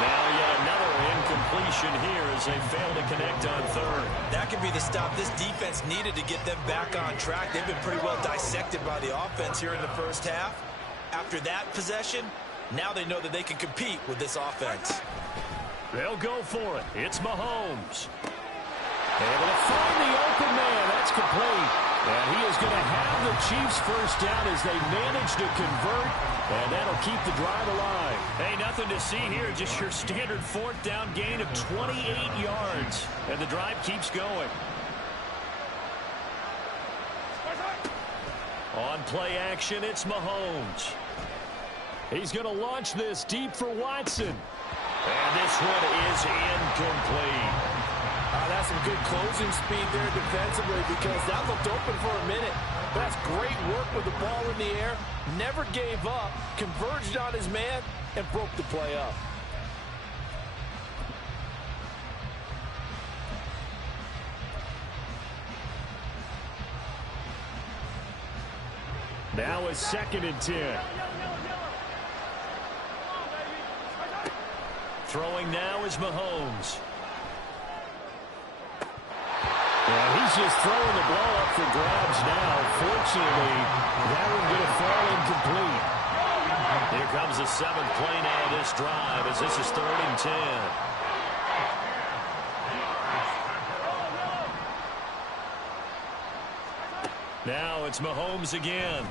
Now yet another incompletion here as they fail to connect on 3rd. That could be the stop this defense needed to get them back on track. They've been pretty well dissected by the offense here in the first half. After that possession, now they know that they can compete with this offense. They'll go for it. It's Mahomes. Able to find the open man. That's complete. And he is going to have the Chiefs first down as they manage to convert. And that'll keep the drive alive. Hey, nothing to see here. Just your standard 4th down gain of 28 yards. And the drive keeps going. On play action, it's Mahomes. He's going to launch this deep for Watson. And this one is incomplete. That's some good closing speed there defensively because that looked open for a minute. But that's great work with the ball in the air. Never gave up, converged on his man, and broke the play up. Now it's 2nd and 10. Throwing now is Mahomes. Yeah, he's just throwing the ball up for grabs now. Fortunately, that one going to fall incomplete. Here comes the 7th play now of this drive as this is 3rd and 10. Now it's Mahomes again.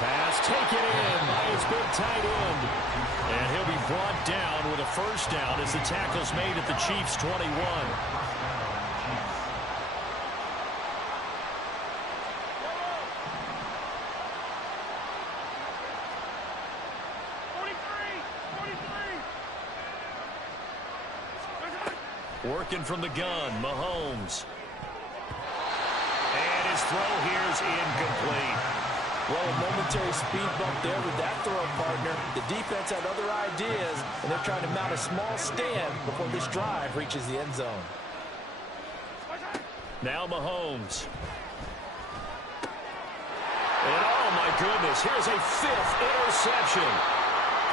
Pass taken in by his big tight end. And he'll be brought down with a first down as the tackle's made at the Chiefs' 21. Working from the gun, Mahomes. And his throw here is incomplete. Well, a momentary speed bump there with that throw, partner. The defense had other ideas, and they're trying to mount a small stand before this drive reaches the end zone. Now Mahomes. And oh my goodness, here's a 5th interception.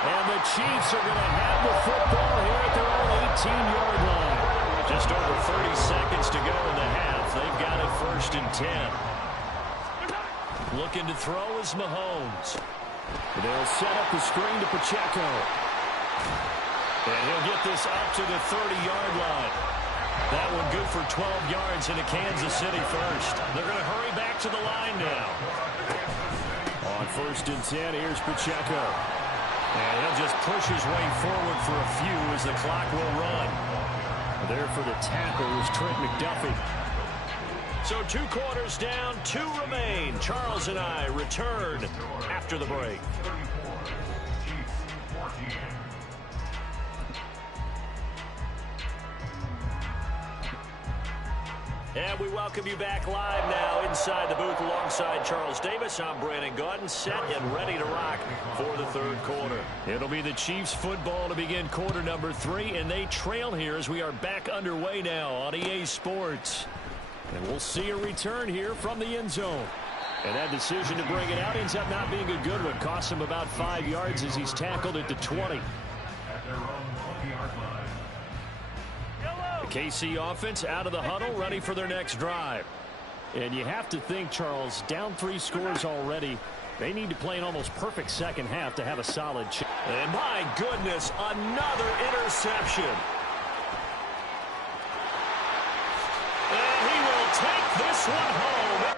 And the Chiefs are going to have the football here at their own 18-yard line. Just over 30 seconds to go in the half. They've got it 1st and 10. Looking to throw is Mahomes. They'll set up the screen to Pacheco. And he'll get this up to the 30-yard line. That one good for 12 yards into Kansas City first. They're going to hurry back to the line now. On 1st and 10, here's Pacheco. And he'll just push his way forward for a few as the clock will run. There for the tackle was Trent McDuffie. So 2 quarters down, 2 remain. Charles and I return after the break. And we welcome you back live now inside the booth alongside Charles Davis. I'm Brandon Gaudin, set and ready to rock for the third quarter. It'll be the Chiefs football to begin quarter number 3, and they trail here as we are back underway now on EA Sports. And we'll see a return here from the end zone. And that decision to bring it out ends up not being a good one. Costs him about 5 yards as he's tackled at the 20. At their own 20-yard line. KC offense out of the huddle, ready for their next drive. And you have to think, Charles, down 3 scores already. They need to play an almost perfect second half to have a solid chance. And my goodness, another interception. And he will take this one home.